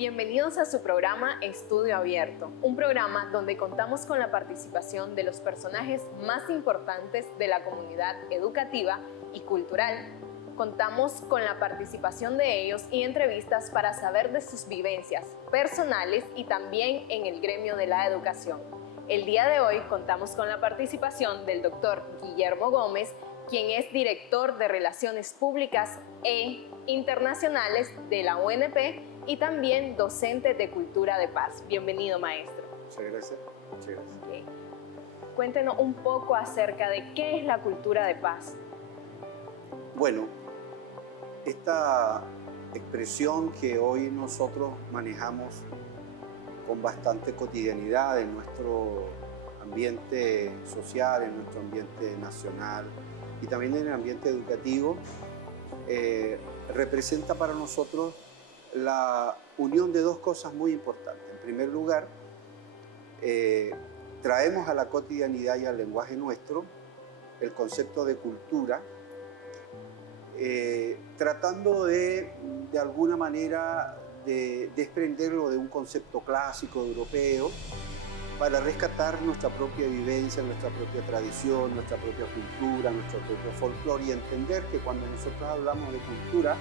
Bienvenidos a su programa Estudio Abierto, un programa donde contamos con la participación de los personajes más importantes de la comunidad educativa y cultural. Contamos con la participación de ellos y entrevistas para saber de sus vivencias personales y también en el gremio de la educación. El día de hoy contamos con la participación del doctor Guillermo Gómez, quien es director de Relaciones Públicas e Internacionales de la UNP y también docente de Cultura de Paz. Bienvenido, maestro. Muchas gracias. Muchas gracias. Okay. Cuéntenos un poco acerca de qué es la cultura de paz. Bueno, esta expresión que hoy nosotros manejamos con bastante cotidianidad en nuestro ambiente social, en nuestro ambiente nacional y también en el ambiente educativo, representa para nosotros la unión de dos cosas muy importantes. En primer lugar, traemos a la cotidianidad y al lenguaje nuestro el concepto de cultura, tratando de alguna manera de desprenderlo de un concepto clásico europeo para rescatar nuestra propia vivencia, nuestra propia tradición, nuestra propia cultura, nuestro propio folclore y entender que cuando nosotros hablamos de cultura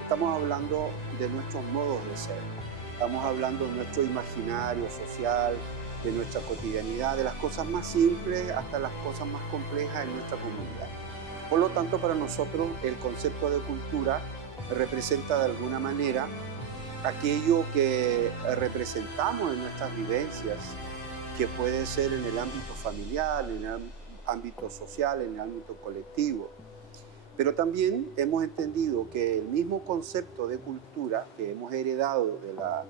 estamos hablando de nuestros modos de ser, estamos hablando de nuestro imaginario social, de nuestra cotidianidad, de las cosas más simples hasta las cosas más complejas en nuestra comunidad. Por lo tanto, para nosotros el concepto de cultura representa de alguna manera aquello que representamos en nuestras vivencias, que puede ser en el ámbito familiar, en el ámbito social, en el ámbito colectivo. Pero también hemos entendido que el mismo concepto de cultura que hemos heredado de la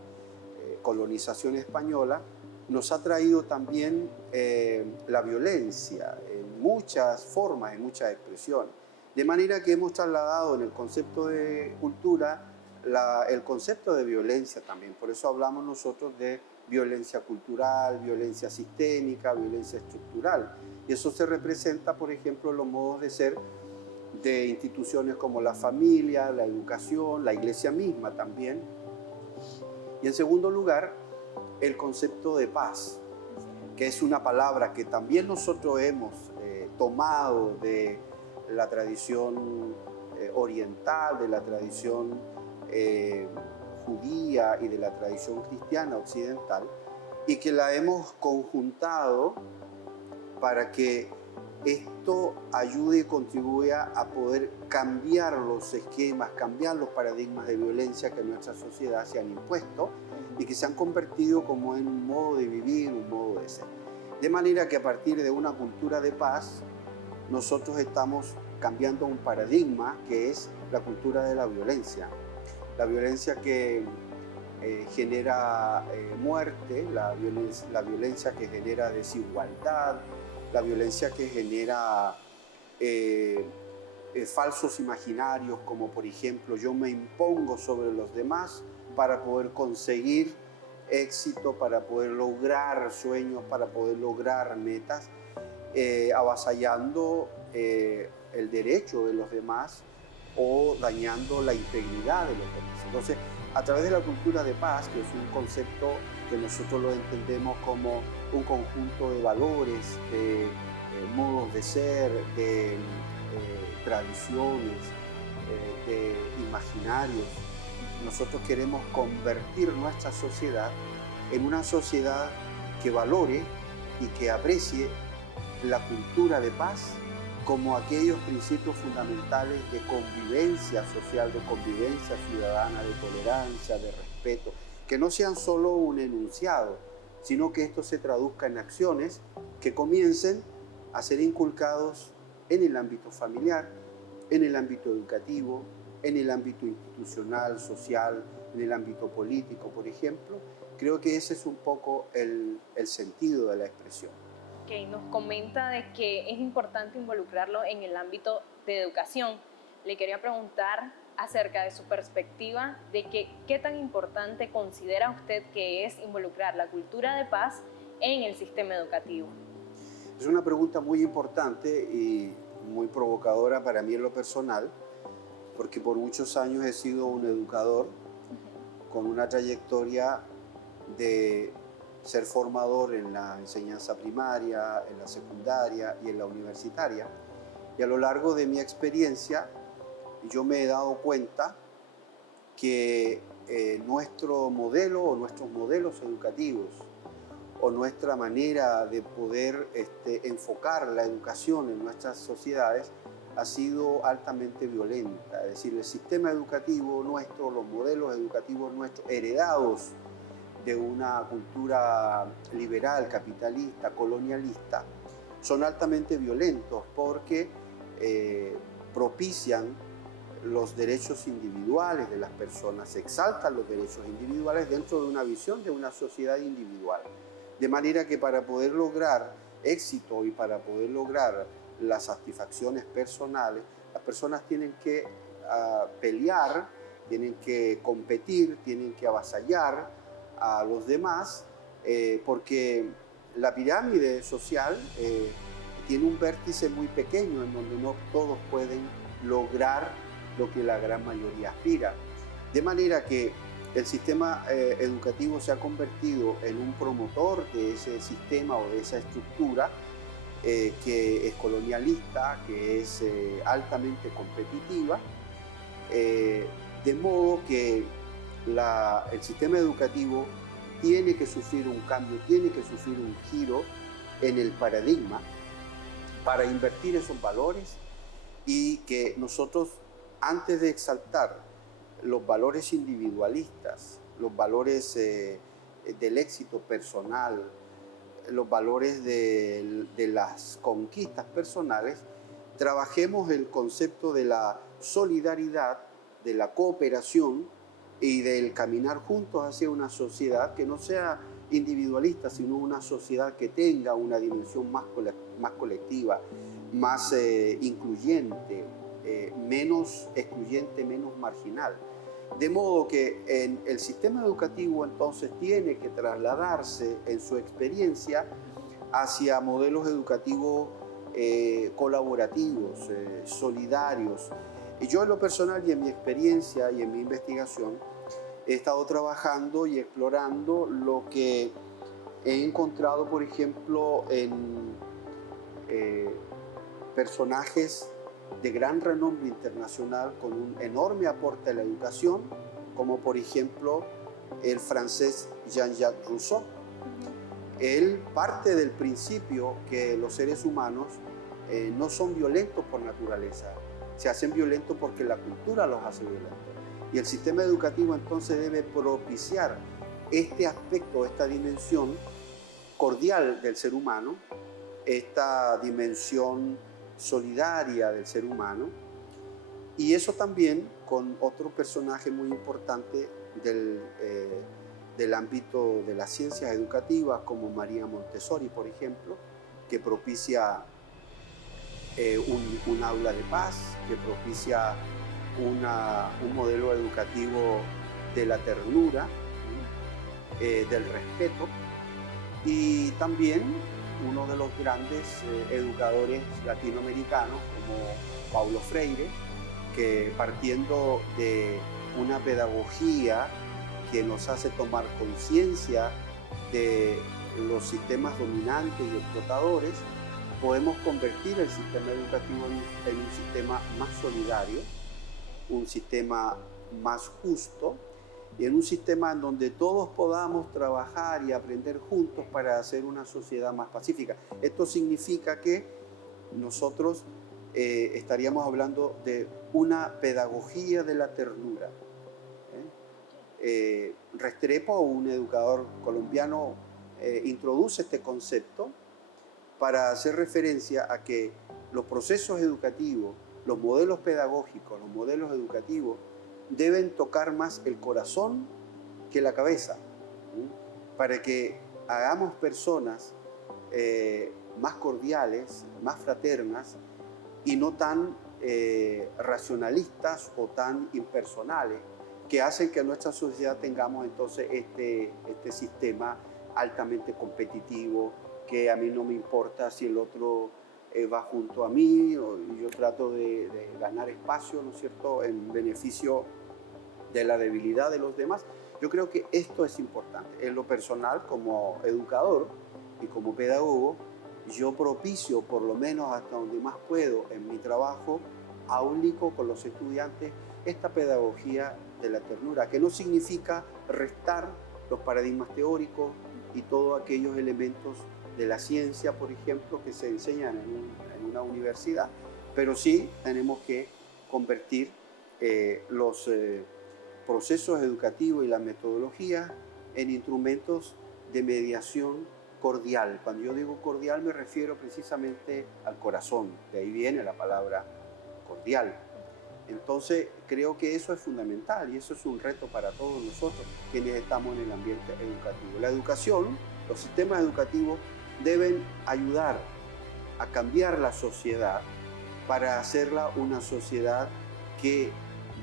colonización española nos ha traído también la violencia en muchas formas, en muchas expresiones. De manera que hemos trasladado en el concepto de cultura el concepto de violencia también. Por eso hablamos nosotros de violencia cultural, violencia sistémica, violencia estructural. Y eso se representa, por ejemplo, en los modos de ser de instituciones como la familia, la educación, la iglesia misma también. Y en segundo lugar, el concepto de paz, que es una palabra que también nosotros hemos tomado de la tradición oriental, de la tradición judía y de la tradición cristiana occidental, y que la hemos conjuntado para que esto ayude y contribuya a poder cambiar los esquemas, cambiar los paradigmas de violencia que en nuestra sociedad se han impuesto y que se han convertido como en un modo de vivir, un modo de ser. De manera que a partir de una cultura de paz, nosotros estamos cambiando un paradigma que es la cultura de la violencia que genera muerte, la violencia que genera desigualdad, la violencia que genera falsos imaginarios, como por ejemplo yo me impongo sobre los demás para poder conseguir éxito, para poder lograr sueños, para poder lograr metas, avasallando el derecho de los demás o dañando la integridad de los demás. Entonces, a través de la cultura de paz, que es un concepto que nosotros lo entendemos como un conjunto de valores, de modos de ser, de tradiciones, de imaginarios, nosotros queremos convertir nuestra sociedad en una sociedad que valore y que aprecie la cultura de paz como aquellos principios fundamentales de convivencia social, de convivencia ciudadana, de tolerancia, de respeto, que no sean solo un enunciado, sino que esto se traduzca en acciones que comiencen a ser inculcados en el ámbito familiar, en el ámbito educativo, en el ámbito institucional, social, en el ámbito político, por ejemplo. Creo que ese es un poco el sentido de la expresión. Okay, nos comenta de que es importante involucrarlo en el ámbito de educación. Le quería preguntar acerca de su perspectiva de que qué tan importante considera usted que es involucrar la cultura de paz en el sistema educativo. Es una pregunta muy importante y muy provocadora para mí en lo personal, porque por muchos años he sido un educador con una trayectoria de ser formador en la enseñanza primaria, en la secundaria y en la universitaria. Y a lo largo de mi experiencia, yo me he dado cuenta que nuestro modelo o nuestros modelos educativos o nuestra manera de poder enfocar la educación en nuestras sociedades ha sido altamente violenta. Es decir, el sistema educativo nuestro, los modelos educativos nuestros, heredados de una cultura liberal, capitalista, colonialista, son altamente violentos porque propician los derechos individuales de las personas, exaltan los derechos individuales dentro de una visión de una sociedad individual. De manera que para poder lograr éxito y para poder lograr las satisfacciones personales, las personas tienen que pelear, tienen que competir, tienen que avasallar a los demás, porque la pirámide social tiene un vértice muy pequeño en donde no todos pueden lograr lo que la gran mayoría aspira. De manera que el sistema educativo se ha convertido en un promotor de ese sistema o de esa estructura que es colonialista, que es altamente competitiva, de modo que el sistema educativo tiene que sufrir un cambio, tiene que sufrir un giro en el paradigma para invertir esos valores y que nosotros, antes de exaltar los valores individualistas, los valores del éxito personal, los valores de las conquistas personales, trabajemos el concepto de la solidaridad, de la cooperación y del caminar juntos hacia una sociedad que no sea individualista, sino una sociedad que tenga una dimensión más colectiva, más incluyente, menos excluyente, menos marginal. De modo que el sistema educativo entonces tiene que trasladarse en su experiencia hacia modelos educativos colaborativos, solidarios. Y yo en lo personal y en mi experiencia y en mi investigación he estado trabajando y explorando lo que he encontrado, por ejemplo, en personajes de gran renombre internacional con un enorme aporte a la educación, como por ejemplo el francés Jean-Jacques Rousseau. Él parte del principio que los seres humanos no son violentos por naturaleza, se hacen violentos porque la cultura los hace violentos. Y el sistema educativo entonces debe propiciar este aspecto, esta dimensión cordial del ser humano, esta dimensión solidaria del ser humano, y eso también con otro personaje muy importante del ámbito de las ciencias educativas, como María Montessori, por ejemplo, que propicia un aula de paz, que propicia un modelo educativo de la ternura, del respeto, y también uno de los grandes educadores latinoamericanos como Paulo Freire, que partiendo de una pedagogía que nos hace tomar conciencia de los sistemas dominantes y explotadores, podemos convertir el sistema educativo en un sistema más solidario, un sistema más justo y en un sistema en donde todos podamos trabajar y aprender juntos para hacer una sociedad más pacífica. Esto significa que nosotros estaríamos hablando de una pedagogía de la ternura. Restrepo, un educador colombiano, introduce este concepto para hacer referencia a que los procesos educativos, los modelos pedagógicos, los modelos educativos deben tocar más el corazón que la cabeza, para que hagamos personas más cordiales, más fraternas y no tan racionalistas o tan impersonales, que hacen que en nuestra sociedad tengamos entonces este sistema altamente competitivo, que a mí no me importa si el otro va junto a mí, y yo trato de ganar espacio, ¿no es cierto?, en beneficio de la debilidad de los demás. Yo creo que esto es importante. En lo personal, como educador y como pedagogo, yo propicio, por lo menos hasta donde más puedo en mi trabajo, aulico con los estudiantes esta pedagogía de la ternura, que no significa restar los paradigmas teóricos y todos aquellos elementos de la ciencia, por ejemplo, que se enseñan en una universidad, pero sí tenemos que convertir los procesos educativos y la metodología en instrumentos de mediación cordial. Cuando yo digo cordial me refiero precisamente al corazón, de ahí viene la palabra cordial. Entonces creo que eso es fundamental y eso es un reto para todos nosotros quienes estamos en el ambiente educativo. La educación, los sistemas educativos deben ayudar a cambiar la sociedad para hacerla una sociedad que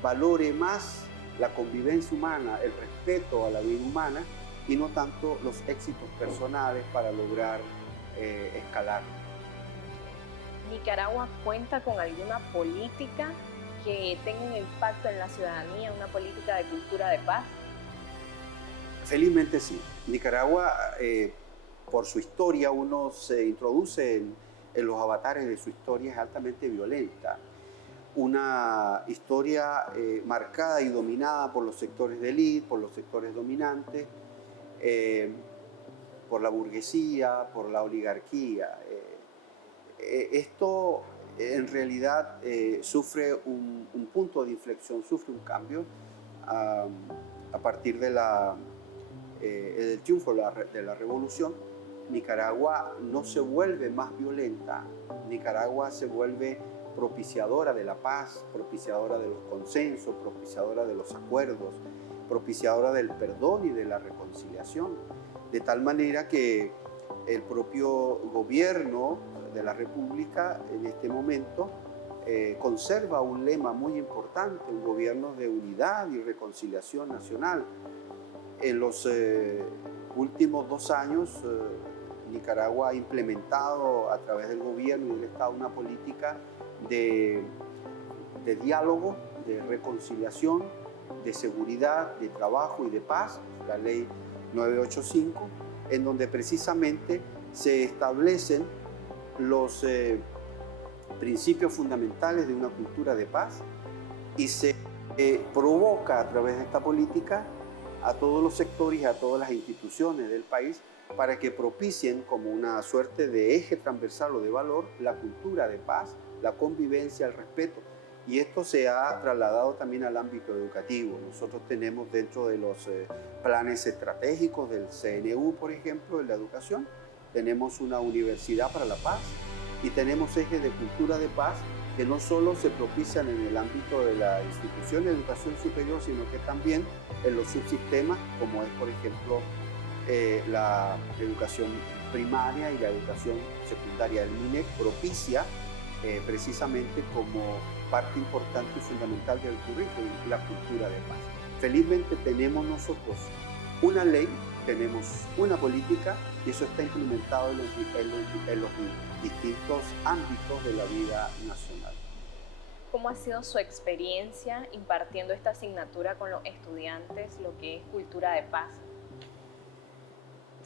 valore más la convivencia humana, el respeto a la vida humana y no tanto los éxitos personales para lograr escalar. ¿Nicaragua cuenta con alguna política que tenga un impacto en la ciudadanía, una política de cultura de paz? Felizmente sí. Nicaragua, por su historia, uno se introduce en los avatares de su historia, es altamente violenta. Una historia marcada y dominada por los sectores de élite, por los sectores dominantes, por la burguesía, por la oligarquía. Esto en realidad sufre un punto de inflexión, sufre un cambio a partir de del triunfo de la revolución. Nicaragua no se vuelve más violenta, Nicaragua se vuelve propiciadora de la paz, propiciadora de los consensos, propiciadora de los acuerdos, propiciadora del perdón y de la reconciliación, de tal manera que el propio gobierno de la República en este momento conserva un lema muy importante, un gobierno de unidad y reconciliación nacional. En los últimos 2 años, Nicaragua ha implementado a través del gobierno y del Estado una política de diálogo, de reconciliación, de seguridad, de trabajo y de paz, la ley 985, en donde precisamente se establecen los principios fundamentales de una cultura de paz y se provoca a través de esta política a todos los sectores y a todas las instituciones del país para que propicien como una suerte de eje transversal o de valor la cultura de paz, la convivencia, el respeto. Y esto se ha trasladado también al ámbito educativo. Nosotros tenemos dentro de los planes estratégicos del CNU, por ejemplo, en la educación, tenemos una universidad para la paz y tenemos ejes de cultura de paz que no solo se propician en el ámbito de la institución de educación superior, sino que también en los subsistemas, como es, por ejemplo, la educación primaria y la educación secundaria. El MINEC propicia precisamente como parte importante y fundamental del currículum la cultura de paz. Felizmente tenemos nosotros una ley, tenemos una política y eso está implementado en los distintos ámbitos de la vida nacional. ¿Cómo ha sido su experiencia impartiendo esta asignatura con los estudiantes, lo que es cultura de paz?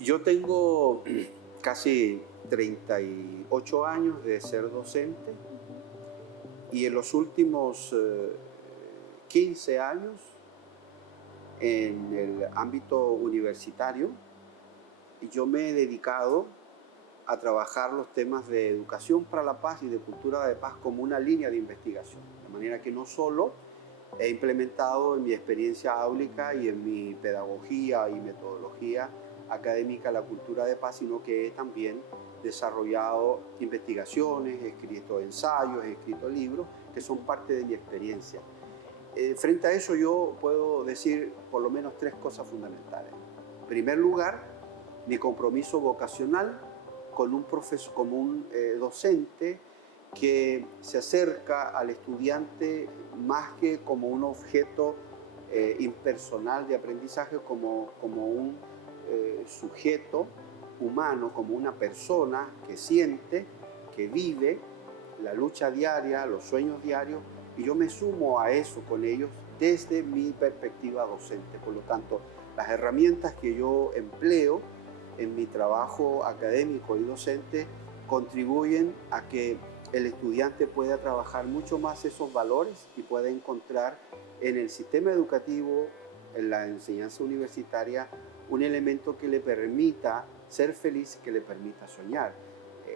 Yo tengo casi 38 años de ser docente y en los últimos 15 años en el ámbito universitario yo me he dedicado a trabajar los temas de educación para la paz y de cultura de paz como una línea de investigación. De manera que no solo he implementado en mi experiencia áulica y en mi pedagogía y metodología académica la cultura de paz, sino que he también desarrollado investigaciones, he escrito ensayos, he escrito libros que son parte de mi experiencia. Frente a eso yo puedo decir por lo menos 3 cosas fundamentales. En primer lugar, mi compromiso vocacional con un profesor, como un docente que se acerca al estudiante más que como un objeto impersonal de aprendizaje, como un sujeto humano, como una persona que siente, que vive la lucha diaria, los sueños diarios, y yo me sumo a eso con ellos desde mi perspectiva docente. Por lo tanto, Las herramientas que yo empleo en mi trabajo académico y docente contribuyen a que el estudiante pueda trabajar mucho más esos valores y pueda encontrar en el sistema educativo, en la enseñanza universitaria, un elemento que le permita ser feliz, que le permita soñar.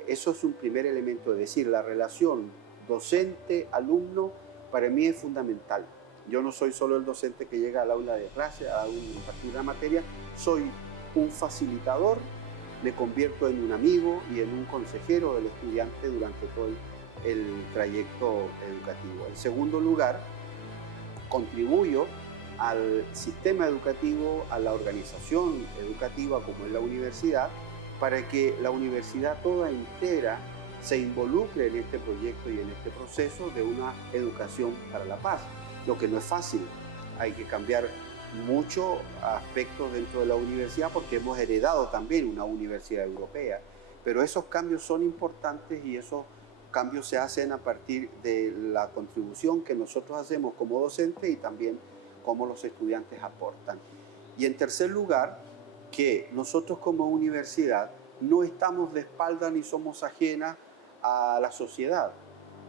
Eso es un primer elemento, es decir, la relación docente-alumno para mí es fundamental. Yo no soy solo el docente que llega al aula de clase a impartir una materia, soy un facilitador, me convierto en un amigo y en un consejero del estudiante durante todo el trayecto educativo. En segundo lugar, contribuyo al sistema educativo, a la organización educativa como es la universidad, para que la universidad toda entera se involucre en este proyecto y en este proceso de una educación para la paz, lo que no es fácil. Hay que cambiar muchos aspectos dentro de la universidad porque hemos heredado también una universidad europea, pero esos cambios son importantes y esos cambios se hacen a partir de la contribución que nosotros hacemos como docentes y también como los estudiantes aportan. Y en tercer lugar, que nosotros como universidad no estamos de espalda ni somos ajenas a la sociedad,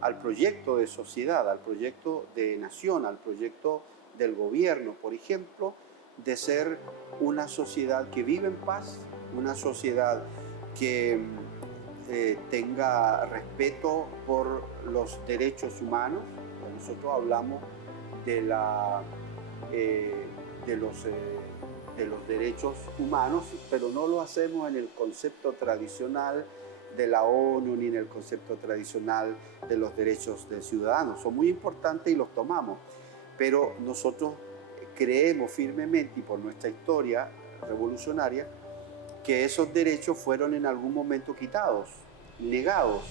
al proyecto de sociedad, al proyecto de nación, al proyecto del gobierno, por ejemplo, de ser una sociedad que vive en paz, una sociedad que tenga respeto por los derechos humanos. Nosotros hablamos de los derechos humanos, pero no lo hacemos en el concepto tradicional de la ONU ni en el concepto tradicional de los derechos del ciudadano. Son muy importantes y los tomamos, pero nosotros creemos firmemente y por nuestra historia revolucionaria que esos derechos fueron en algún momento quitados, negados,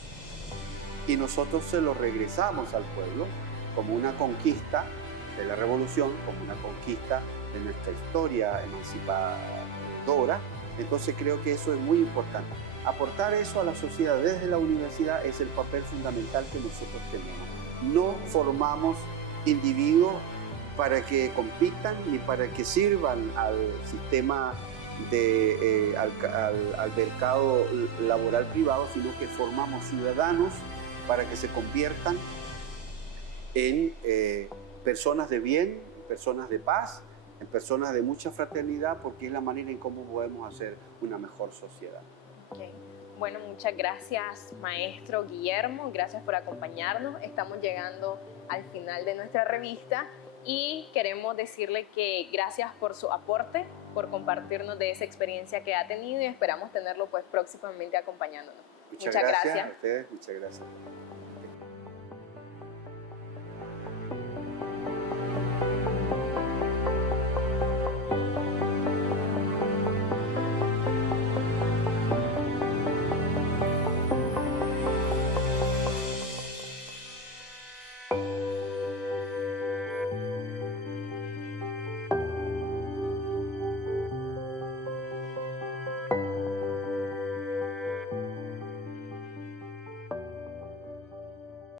y nosotros se los regresamos al pueblo como una conquista de la revolución, como una conquista de nuestra historia emancipadora. Entonces creo que eso es muy importante. Aportar eso a la sociedad desde la universidad es el papel fundamental que nosotros tenemos. No formamos individuos para que compitan ni para que sirvan al sistema al mercado laboral privado, sino que formamos ciudadanos para que se conviertan en personas de bien, personas de paz, en personas de mucha fraternidad, porque es la manera en cómo podemos hacer una mejor sociedad. Okay. Bueno, muchas gracias, maestro Guillermo, gracias por acompañarnos. Estamos llegando al final de nuestra revista y queremos decirle que gracias por su aporte, por compartirnos de esa experiencia que ha tenido y esperamos tenerlo pues próximamente acompañándonos. Muchas gracias a ustedes, muchas gracias.